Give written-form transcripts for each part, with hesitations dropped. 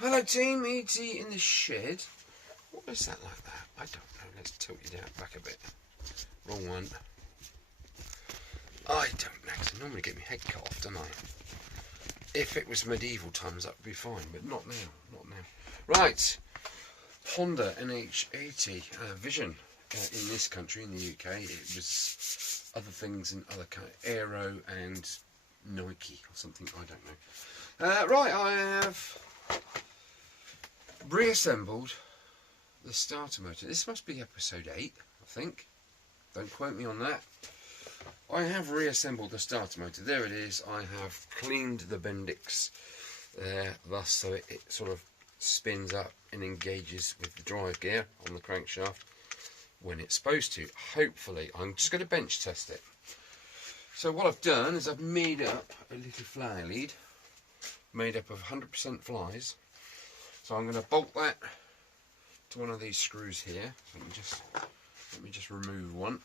Hello team, E.T. in the shed. What is that like that? I don't know. Let's tilt you down back a bit. Wrong one. I don't know, 'cause I normally get my head cut off, don't I? If it was medieval times, that would be fine, but not now. Not now. Right. Honda NH80 Vision. In this country, in the UK, it was other things in other countries. Aero and Nike or something, I don't know. Right, I have reassembled the starter motor. This must be episode 8, I think. Don't quote me on that. I have reassembled the starter motor. There it is. I have cleaned the Bendix there, thus so it sort of spins up and engages with the drive gear on the crankshaft when it's supposed to. Hopefully, I'm just going to bench test it. So what I've done is I've made up a little fly lead made up of 100% flies. So I'm going to bolt that to one of these screws here. So let me just remove one.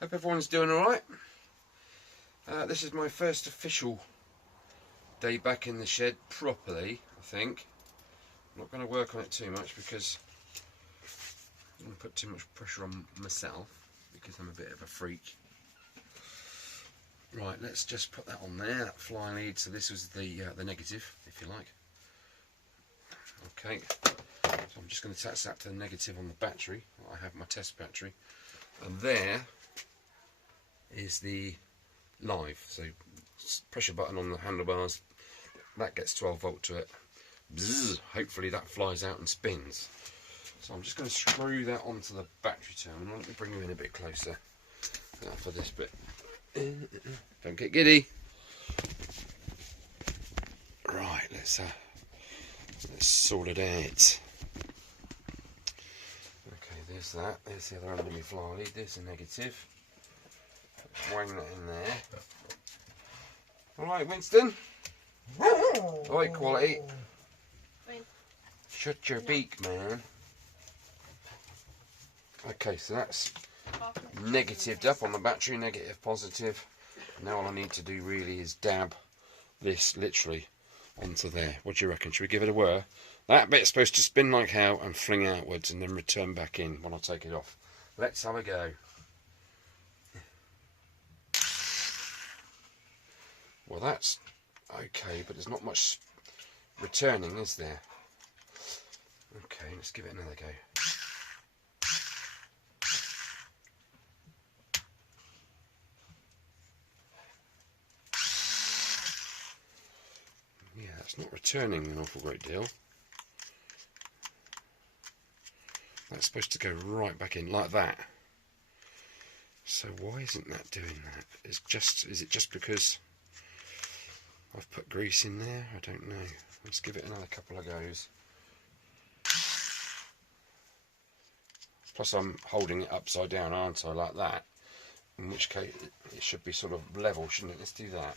Hope everyone's doing alright. This is my first official day back in the shed properly, I think. I'm not going to work on it too much because I'm going to put too much pressure on myself because I'm a bit of a freak. Right, let's just put that on there, that fly lead. So this was the negative, if you like. Okay, so I'm just going to attach that to the negative on the battery. I have my test battery. And there is the live. So pressure button on the handlebars, that gets 12 volt to it. Bzzz, hopefully that flies out and spins. So I'm just going to screw that onto the battery terminal. Let me bring you in a bit closer for this bit. Don't get giddy. Right, let's sort it out. Okay, there's that. There's the other end of my fly lead. There's the negative. Wang that in there. Alright, Winston. Alright, quality. Shut your beak, man. Okay, so that's negatived up on the battery, negative, positive. Now all I need to do really is dab this literally onto there. What do you reckon? Should we give it a whir? That bit's supposed to spin like hell and fling outwards and then return back in when I take it off. Let's have a go. Well, that's okay, but there's not much returning, is there? Okay, let's give it another go. Yeah, that's not returning an awful great deal. That's supposed to go right back in like that. So why isn't that doing that? Is it just because I've put grease in there? I don't know. Let's give it another couple of goes. Plus I'm holding it upside down, aren't I, like that? In which case it should be sort of level, shouldn't it? Let's do that.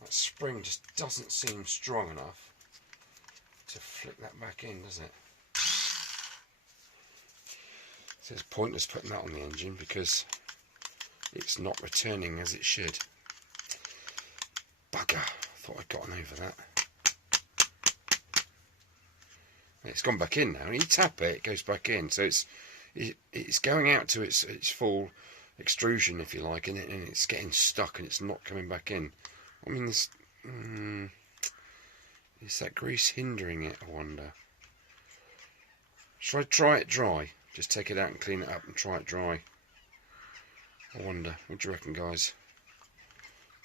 That spring just doesn't seem strong enough to flick that back in, does it? So it's pointless putting that on the engine because it's not returning as it should. Bugger, I thought I'd gotten over that. It's gone back in now. When you tap it, it goes back in. So it's going out to its full extrusion, if you like, and it's getting stuck and it's not coming back in. I mean, this is that grease hindering it, I wonder. Should I try it dry? Just take it out and clean it up and try it dry. I wonder. What do you reckon, guys?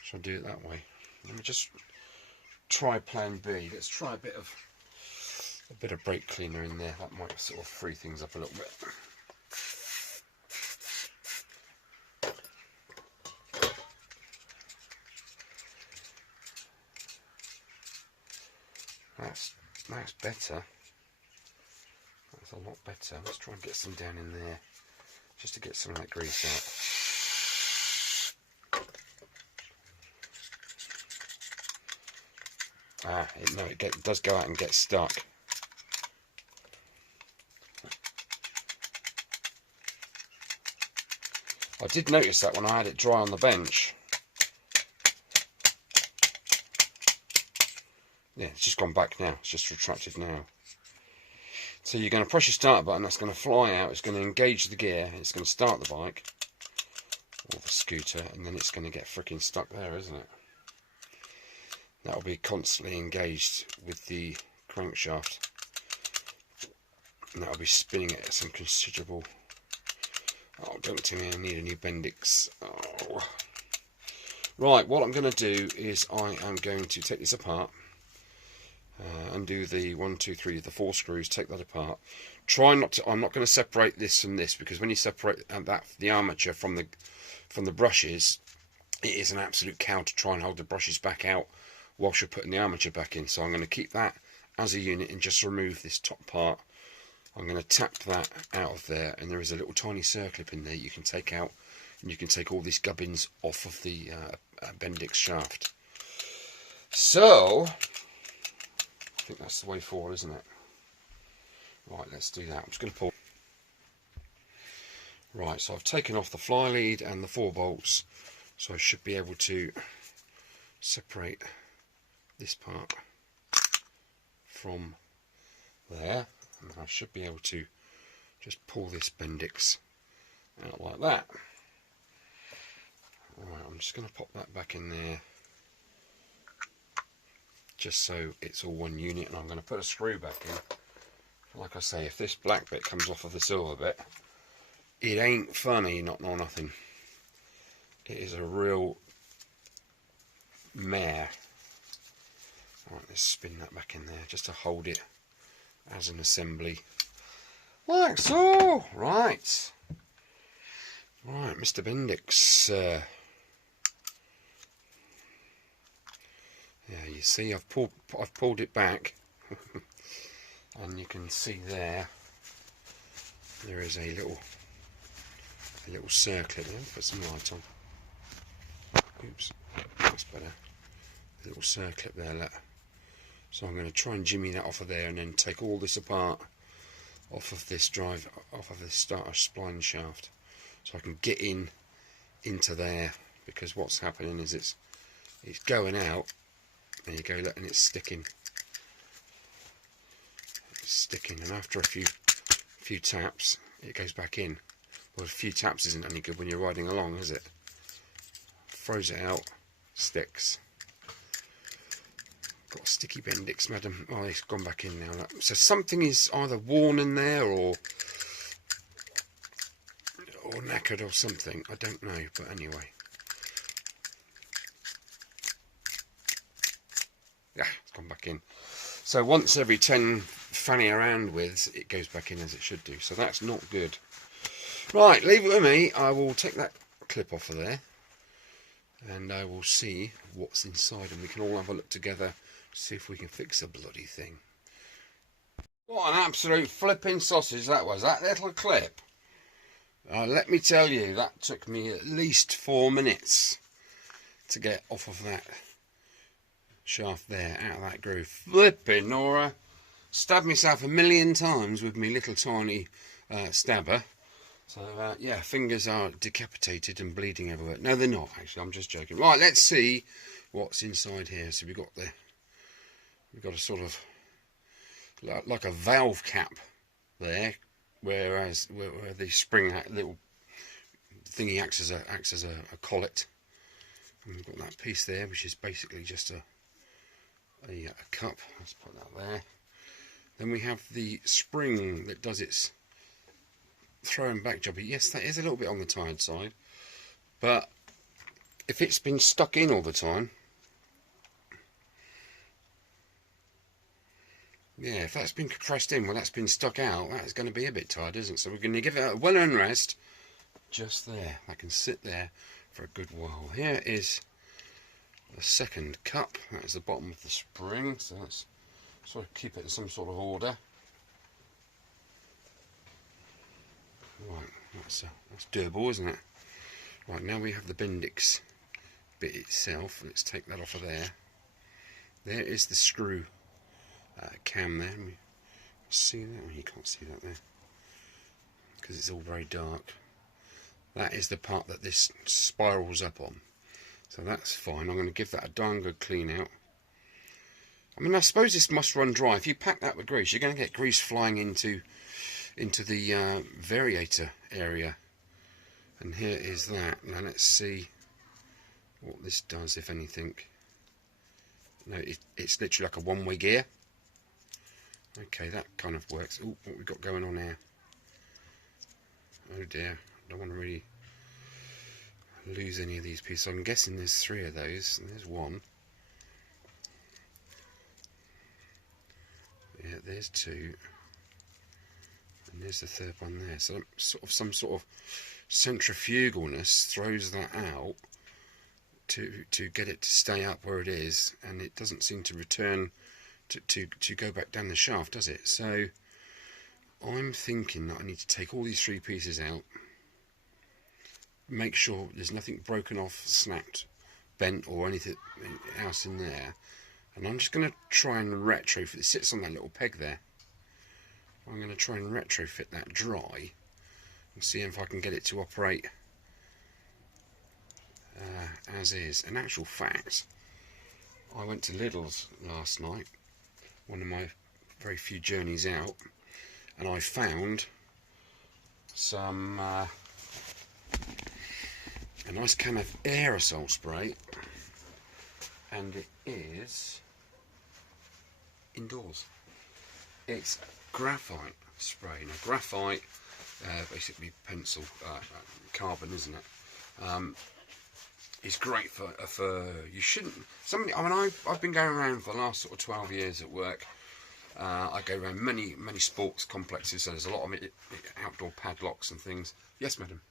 Should I do it that way? Let me just try plan B. Let's try a bit of brake cleaner in there. That might sort of free things up a little bit. That's better. That's a lot better. Let's try and get some down in there, just to get some of that grease out. It does go out and get stuck. I did notice that when I had it dry on the bench. Yeah, it's just gone back now. It's just retracted now. So you're going to press your start button, that's going to fly out, it's going to engage the gear, it's going to start the bike, or the scooter, and then it's going to get freaking stuck there, isn't it? That'll be constantly engaged with the crankshaft, and that'll be spinning it at some considerable... Oh, don't tell me I need a new Bendix. Oh. Right, what I'm going to do is I am going to take this apart, undo the 1, 2, 3, the 4 screws, take that apart. Try not to. I'm not going to separate this from this, because when you separate the armature from the brushes, it is an absolute cow to try and hold the brushes back out whilst you're putting the armature back in. So I'm going to keep that as a unit and just remove this top part. I'm going to tap that out of there, and there is a little tiny circlip in there you can take out, and you can take all these gubbins off of the Bendix shaft. So I think that's the way forward, isn't it? Right, let's do that. I'm just going to pull. Right, so I've taken off the fly lead and the 4 bolts, so I should be able to separate this part from there, and I should be able to just pull this Bendix out like that. Right, I'm just going to pop that back in there, just so it's all one unit, and I'm going to put a screw back in. Like I say, if this black bit comes off of the silver bit, it ain't funny, not nor nothing. It is a real mare. Right, let's spin that back in there just to hold it as an assembly, like so. Right, Mr. Bendix. Yeah, you see, I've pulled it back, and you can see there is a little circlet there. Put some light on. Oops, that's better. A little circlet there, look. So I'm going to try and jimmy that off of there, and then take all this apart off of this starter spline shaft, so I can get into there, because what's happening is it's going out. There you go, look, and it's sticking. It's sticking, and after a few taps, it goes back in. Well, a few taps isn't any good when you're riding along, is it? Throws it out, sticks. Got a sticky Bendix, madam. Oh, it's gone back in now. Look. So something is either worn in there or knackered or something. I don't know, but anyway. Yeah, it's gone back in. So once every 10 fanning around with, it goes back in as it should do. So that's not good. Right, leave it with me. I will take that clip off of there, and I will see what's inside, and we can all have a look together, see if we can fix the bloody thing. What an absolute flipping sausage that was, that little clip. Let me tell you, that took me at least 4 minutes to get off of that shaft there, out of that groove. Flipping Nora. Stabbed myself a million times with my little tiny stabber. So yeah, fingers are decapitated and bleeding everywhere. No, they're not, actually, I'm just joking. Right, let's see what's inside here. So we've got a sort of like a valve cap there, where the spring little thingy acts as a collet. And we've got that piece there, which is basically just a cup. Let's put that there. Then we have the spring that does its throwing back job. Yes, that is a little bit on the tired side, but if it's been stuck in all the time, yeah, if that's been compressed in, well, that's been stuck out, that's going to be a bit tired, isn't it? So we're going to give it a well-earned rest just there. I can sit there for a good while. Here is the second cup. That is the bottom of the spring, so let's sort of keep it in some sort of order. Right, that's doable, isn't it? Right, now we have the Bendix bit itself. Let's take that off of there. There is the screw cam there. See that? Oh, you can't see that there because it's all very dark. That is the part that this spirals up on. So that's fine. I'm going to give that a darn good clean out. I mean, I suppose this must run dry. If you pack that with grease, you're going to get grease flying into the variator area. And here is that. Now let's see what this does, if anything. No, it's literally like a one-way gear. Okay, that kind of works. Oh, what we got going on here? Oh dear, I don't want to really lose any of these pieces. I'm guessing there's 3 of those, and there's 1. Yeah, there's 2, and there's the 3rd one there. So some sort of centrifugalness throws that out to get it to stay up where it is, and it doesn't seem to return to go back down the shaft, does it? So I'm thinking that I need to take all these 3 pieces out, make sure there's nothing broken off, snapped, bent or anything else in there, and I'm just going to try and retrofit. It sits on that little peg there. I'm going to try and retrofit that dry and see if I can get it to operate as is. In actual fact, I went to Lidl's last night, one of my very few journeys out, and I found some a nice can of aerosol spray, and it is indoors. It's graphite spray. Now graphite, basically pencil carbon, isn't it? It's great for you shouldn't. Somebody, I mean, I've been going around for the last sort of 12 years at work. I go around many sports complexes, so there's a lot of outdoor padlocks and things. Yes, madam.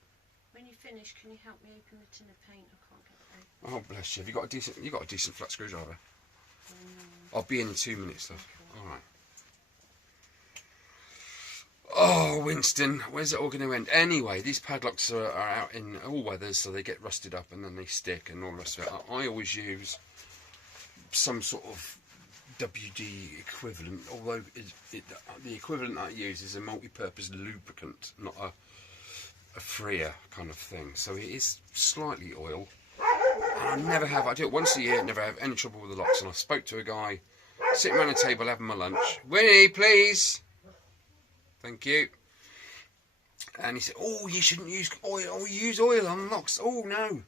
When you finish, can you help me open the tin of paint? I can't get it open. Oh bless you. Have you got a decent flat screwdriver? I'll be in 2 minutes, love. All right. Oh, Winston, where's it all going to end? Anyway, these padlocks are out in all weathers, so they get rusted up and then they stick and all the rest of it. I always use some sort of WD equivalent, although the equivalent I use is a multi-purpose lubricant, not a freer kind of thing. So it is slightly oil. And I do it once a year, never have any trouble with the locks. And I spoke to a guy sitting around a table having my lunch. Winnie, please. Thank you. And he said, oh, you shouldn't use oil. Oh, you use oil on locks. Oh, no.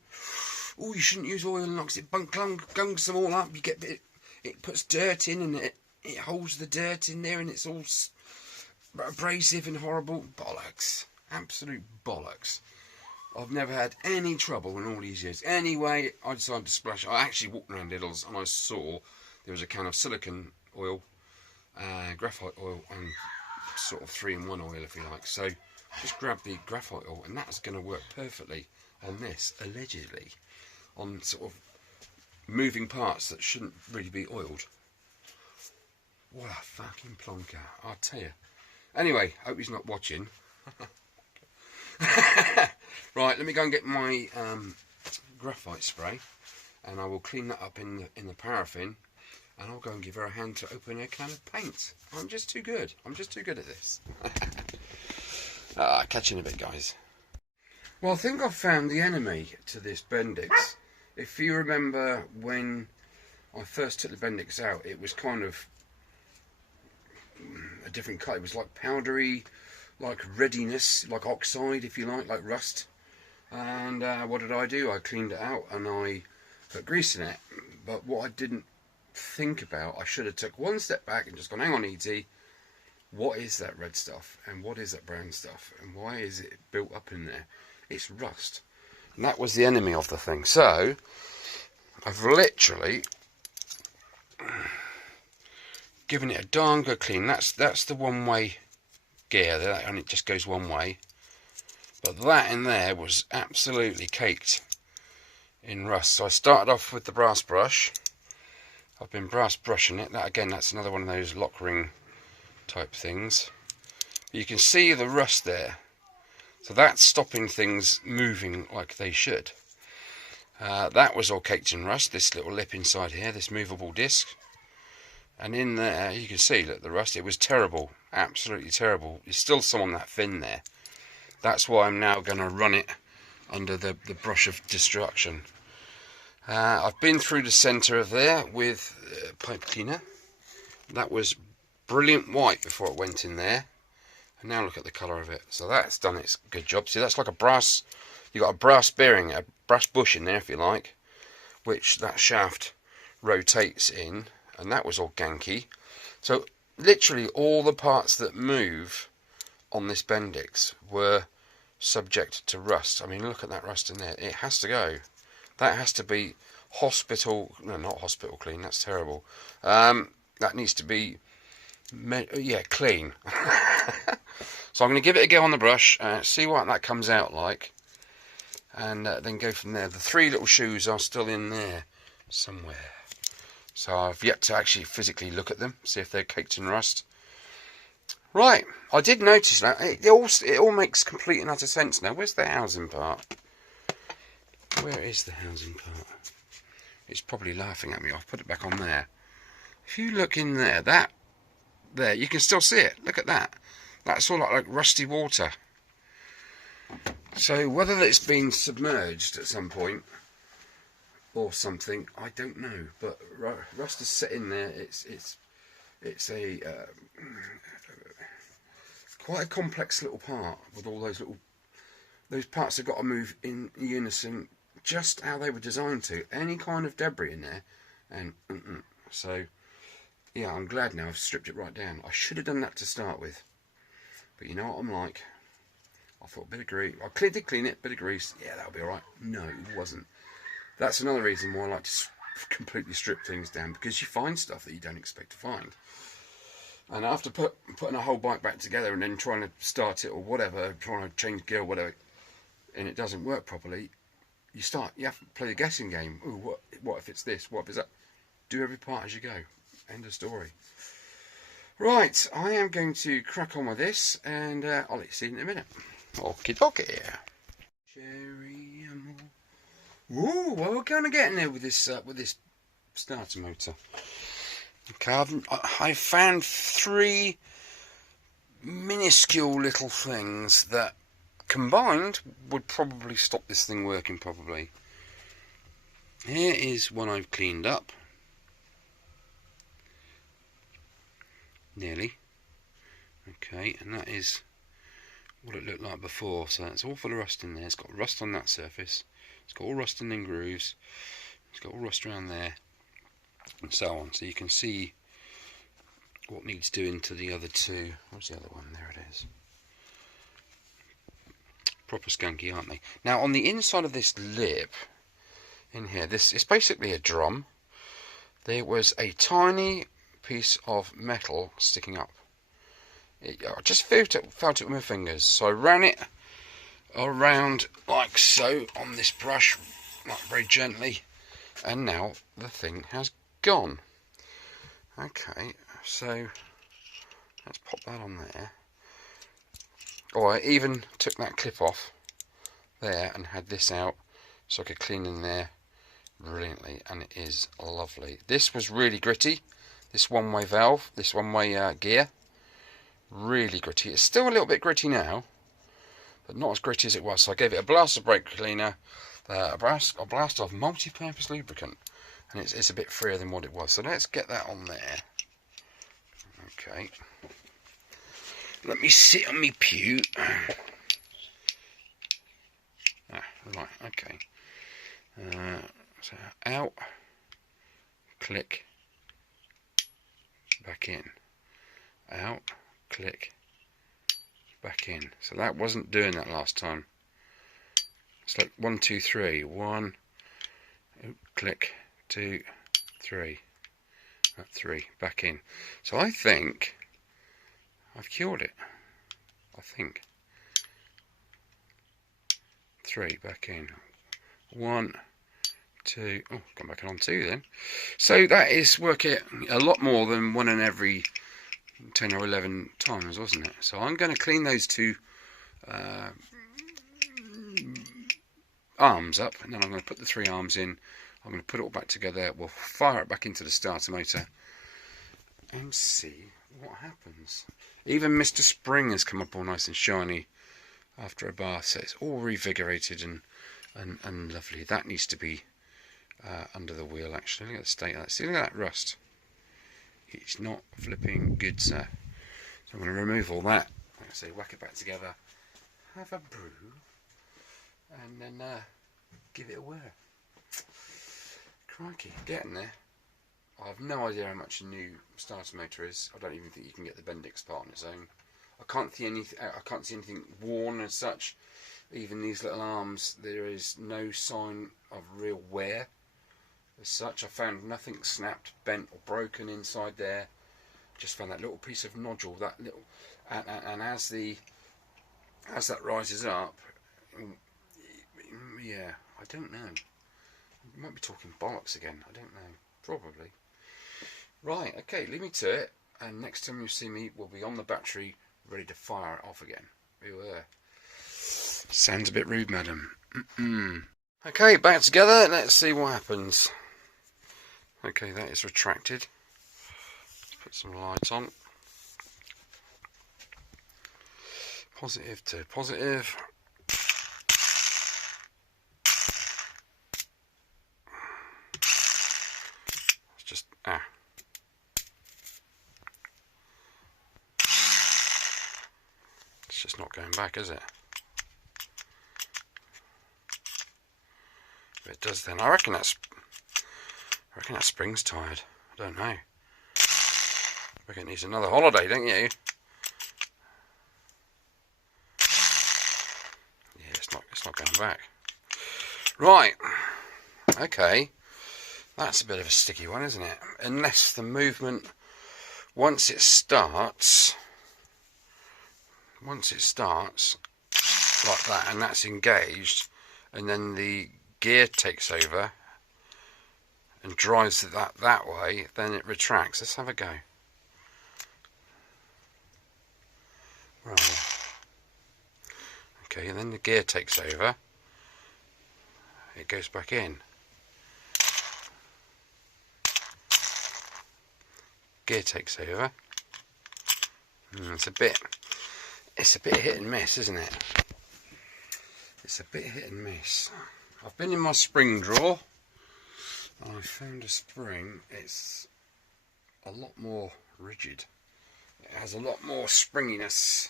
Oh, you shouldn't use oil on locks. It gungs them all up. You get it puts dirt in, and it holds the dirt in there, and it's all abrasive and horrible. Bollocks. Absolute bollocks. I've never had any trouble in all these years. Anyway, I decided to splash. I actually walked around Lidl's, and I saw there was a can of silicone oil, graphite oil, and sort of 3-in-1 oil, if you like. So just grab the graphite oil, and that's going to work perfectly on this, allegedly, on sort of moving parts that shouldn't really be oiled. What a fucking plonker, I'll tell you. Anyway, hope he's not watching. Right, let me go and get my graphite spray, and I will clean that up in the paraffin, and I'll go and give her a hand to open a can of paint. I'm just too good. I'm just too good at this. Catch you in a bit, guys. Well, I think I've found the enemy to this Bendix. If you remember when I first took the Bendix out, it was kind of a different colour. It was like powdery, like readiness, like oxide, if you like rust. And what did I do? I cleaned it out and I put grease in it. But what I didn't think about, I should have took one step back and just gone, hang on, E.T., what is that red stuff and what is that brown stuff and why is it built up in there? It's rust. And that was the enemy of the thing. So I've literally given it a darn good clean. That's the one-way gear there, and it just goes one way. But that in there was absolutely caked in rust. So I started off with the brass brush. I've been brass brushing it. That again, that's another one of those lock ring type things. But you can see the rust there. So that's stopping things moving like they should. That was all caked in rust, this little lip inside here, this movable disc. And in there, you can see, look, the rust, it was terrible, absolutely terrible. There's still some on that fin there. That's why I'm now going to run it under the brush of destruction. I've been through the centre of there with pipe cleaner. That was brilliant white before it went in there. And now look at the colour of it. So that's done its good job. See, that's like a brass, you've got a brass bearing, a brass bush in there if you like, which that shaft rotates in, and that was all ganky. So literally all the parts that move on this Bendix were subject to rust. I mean, look at that rust in there. It has to go. That has to be hospital, no, not hospital clean, that's terrible. That needs to be, yeah, clean. So I'm going to give it a go on the brush, see what that comes out like, and then go from there. The 3 little shoes are still in there somewhere. So I've yet to actually physically look at them, see if they're caked in rust. Right, I did notice that. It all makes complete and utter sense now. Where's the housing part? Where is the housing part? It's probably laughing at me. I've put it back on there. If you look in there, there, you can still see it. Look at that. That's all like rusty water. So whether it's been submerged at some point or something, I don't know. But rust is set in there. It's a quite a complex little part with all those parts have got to move in unison, just how they were designed to. Any kind of debris in there, and so yeah, I'm glad now I've stripped it right down. I should have done that to start with, but you know what I'm like. I thought a bit of grease. I did clean it, bit of grease. Yeah, that'll be all right. No, it wasn't. That's another reason why I like to completely strip things down, because you find stuff that you don't expect to find. And after putting a whole bike back together and then trying to start it or whatever, trying to change gear or whatever, and it doesn't work properly, you have to play the guessing game. Ooh, what if it's this? What if it's that? Do every part as you go. End of story. Right, I am going to crack on with this, and I'll let you see in a minute. Okie dokie. Cherry amor. Ooh, well, we're kind of getting there with this starter motor. Okay, I've found 3 minuscule little things that combined would probably stop this thing working properly. Here is one I've cleaned up. Nearly. Okay, and that is what it looked like before. So it's all full of rust in there. It's got rust on that surface. It's got all rust in the grooves. It's got all rust around there, and so on. So you can see what needs doing to the other 2. Where's the other one? There it is. Proper skanky, aren't they? Now on the inside of this lip in here, this is basically a drum. There was a tiny piece of metal sticking up. I just felt it with my fingers, so I ran it around like so on this brush, like very gently, and now the thing has gone. Okay, so let's pop that on there. Oh, I even took that clip off there and had this out so I could clean in there brilliantly, and it is lovely. This was really gritty, this one-way valve, this one-way gear, really gritty. It's still a little bit gritty now, but not as gritty as it was. So I gave it a blast of brake cleaner, a blast of multi-purpose lubricant, and it's a bit freer than what it was. So let's get that on there. Okay, let me sit on me pew. Right, okay. So out, click, back in, out, click, back in. So that wasn't doing that last time. It's like 1, 2, 3. 1, click, 2, 3. 3, back in. So I think I've cured it. I think. 3, back in. 1, 2. Oh, come back on 2 then. So that is working a lot more than 1 in every 10 or 11 times, wasn't it? So I'm going to clean those 2 arms up, and then I'm going to put the 3 arms in. I'm going to put it all back together. We'll fire it back into the starter motor and see what happens. Even Mr. Spring has come up all nice and shiny after a bath, so it's all revigorated and lovely. That needs to be under the wheel, actually. Look at the state of that. See, look at that rust. It's not flipping good, sir. So I'm going to remove all that. Like I say, whack it back together, have a brew, and then give it a whir. Crikey, getting there. I have no idea how much a new starter motor is. I don't even think you can get the Bendix part on its own. I can't see anything worn as such. Even these little arms, there is no sign of real wear as such. I found nothing snapped, bent or broken inside there. Just found that little piece of nodule, that little, and as that rises up, yeah, I don't know. You might be talking bollocks again. I don't know. Probably. Right. Okay. Leave me to it. And next time you see me, we'll be on the battery, ready to fire it off again. We were. Sounds a bit rude, madam. Okay, back together. Let's see what happens. Okay, that is retracted. Put some light on. Positive to positive. It's just it's just not going back, is it? If it does, then I reckon that spring's tired. I don't know. I reckon it needs another holiday, don't you? Yeah, it's not going back. Right. Okay. That's a bit of a sticky one, isn't it? Unless the movement, once it starts like that, and that's engaged, and then the gear takes over and drives it that way, then it retracts. Let's have a go. Right. Okay, and then the gear takes over. It goes back in. Gear takes over. It's a bit hit and miss, isn't it? It's a bit hit and miss. I've been in my spring drawer and I found a spring. It's a lot more rigid. It has a lot more springiness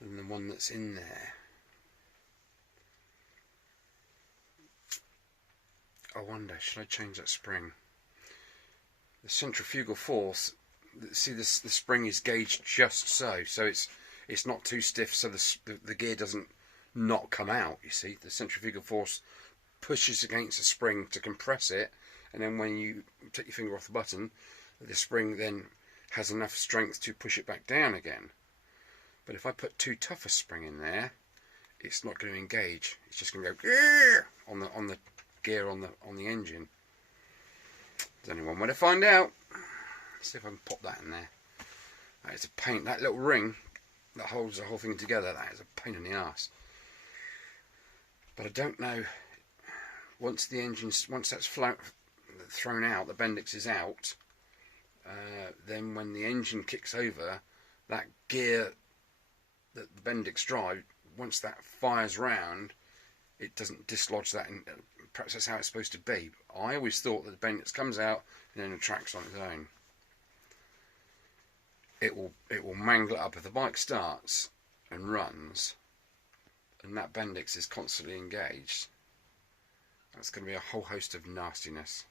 than the one that's in there. I wonder, should I change that spring? The centrifugal force, see, the spring is gauged just so it's not too stiff, so the gear doesn't not come out. You see, the centrifugal force pushes against the spring to compress it, and then when you take your finger off the button, the spring then has enough strength to push it back down again. But if I put too tough a spring in there, it's not going to engage. It's just going to go on the gear on the engine. There's only one way to find out. Let's see if I can pop that in there. That is a pain. That little ring that holds the whole thing together, that is a pain in the arse. But I don't know. Once that's thrown out, the Bendix is out. Then when the engine kicks over, that gear that the Bendix drive, once that fires round, it doesn't dislodge that. Perhaps that's how it's supposed to be. I always thought that the Bendix comes out and then retracts on its own. It will mangle it up if the bike starts and runs, and that Bendix is constantly engaged. That's going to be a whole host of nastiness.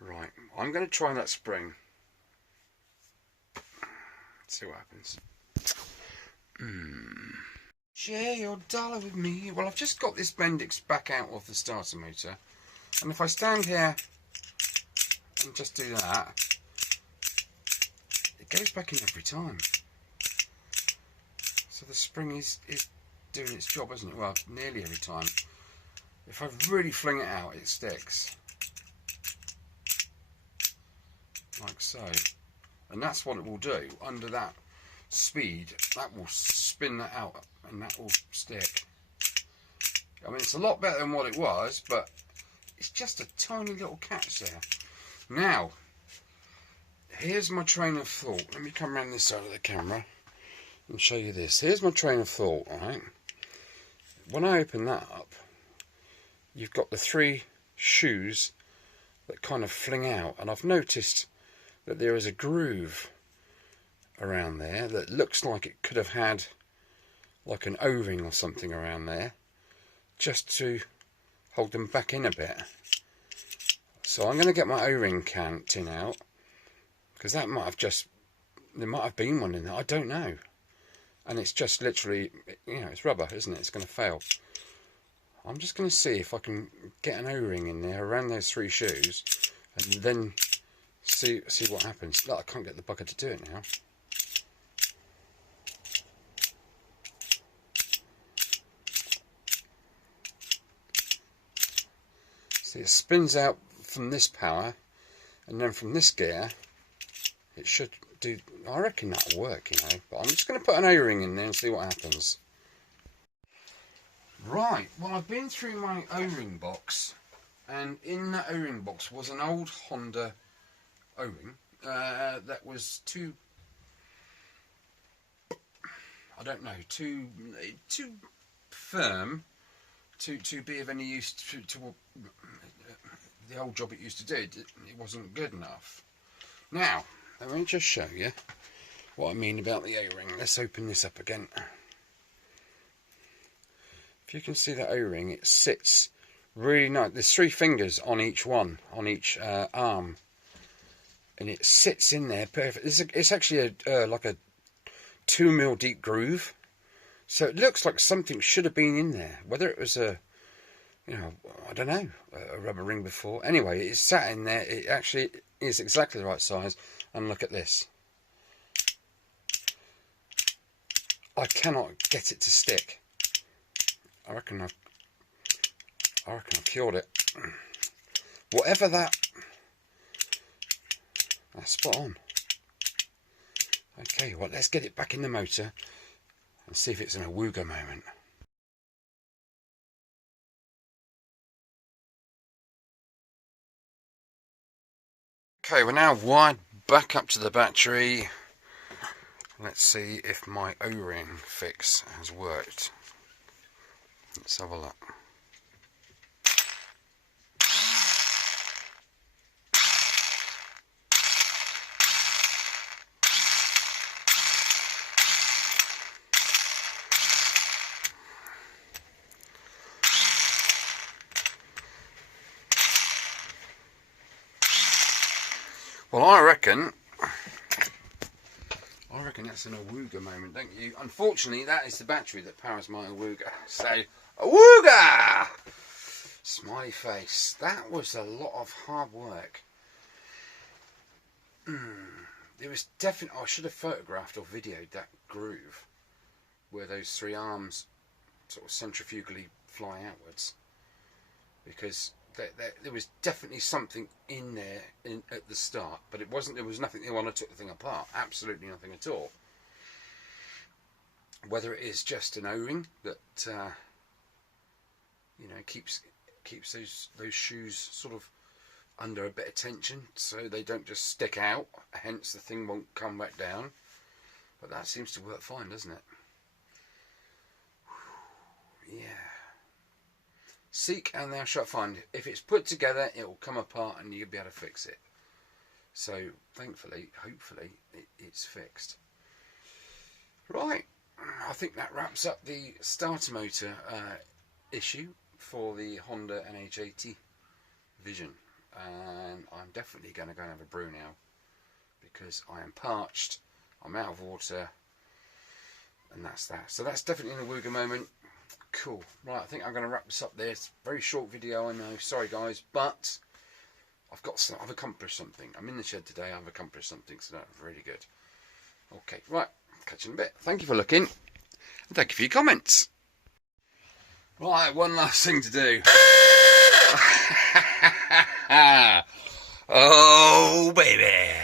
Right, I'm going to try that spring. See what happens. Share your dollar with me. Well, I've just got this Bendix back out of the starter motor, and if I stand here and just do that, it goes back in every time. So the spring is doing its job, isn't it? Well, nearly every time. If I really fling it out, it sticks. Like so. And that's what it will do. Under that speed, that will spin that out and that will stick. I mean, it's a lot better than what it was, but it's just a tiny little catch there. Now, here's my train of thought. Let me come around this side of the camera and show you this. Here's my train of thought, alright? When I open that up, you've got the three shoes that kind of fling out, and I've noticed that there is a groove around there that looks like it could have had like an O-ring or something around there, just to hold them back in a bit. So I'm going to get my O-ring tin out, because that might have just, there might have been one in there, I don't know. And it's just literally, you know, it's rubber, isn't it? It's going to fail. I'm just going to see if I can get an O-ring in there around those 3 shoes, and then see what happens. Look, I can't get the bugger to do it now. See, it spins out from this power, and then from this gear, it should do. I reckon that'll work, you know. But I'm just going to put an O-ring in there and see what happens. Right, well, I've been through my O-ring box, and in that O-ring box was an old Honda O-ring that was too firm to be of any use to the old job it used to do. It wasn't good enough. Now, let me just show you what I mean about the O-ring. Let's open this up again. If you can see that O-ring, it sits really nice. There's 3 fingers on each one, on each arm, and it sits in there perfect. It's actually like a 2mm deep groove, so it looks like something should have been in there. Whether it was a, you know, I don't know, a rubber ring before. Anyway, it's sat in there. It actually is exactly the right size. And look at this. I cannot get it to stick. I reckon I've cured it. Whatever that's spot on. Okay, well, let's get it back in the motor and see if it's an awooga moment. Okay, we're now wired back up to the battery. Let's see if my O-ring fix has worked. Let's have a look. Well, I reckon that's an awooga moment, don't you? Unfortunately, that is the battery that powers my awooga. So, awooga! Smiley face. That was a lot of hard work. It was definitely, I should have photographed or videoed that groove where those 3 arms sort of centrifugally fly outwards, because there was definitely something in there at the start, but it wasn't. There was nothing there when I took the thing apart. Absolutely nothing at all. Whether it is just an O-ring that you know, keeps those shoes sort of under a bit of tension, so they don't just stick out. Hence, the thing won't come back down. But that seems to work fine, doesn't it? Yeah. Seek and thou shalt find. If it's put together, it will come apart and you'll be able to fix it. So, thankfully, hopefully, it's fixed. Right, I think that wraps up the starter motor issue for the Honda NH80 Vision. And I'm definitely going to go and have a brew now, because I am parched, I'm out of water, and that's that. So that's definitely an awooga moment. Cool. Right, I think I'm going to wrap this up there. It's a very short video, I know. Sorry, guys, but I've accomplished something. I'm in the shed today. I've accomplished something, so that's really good. Okay, right. Catch you in a bit. Thank you for looking, and thank you for your comments. Right, one last thing to do. Oh, baby.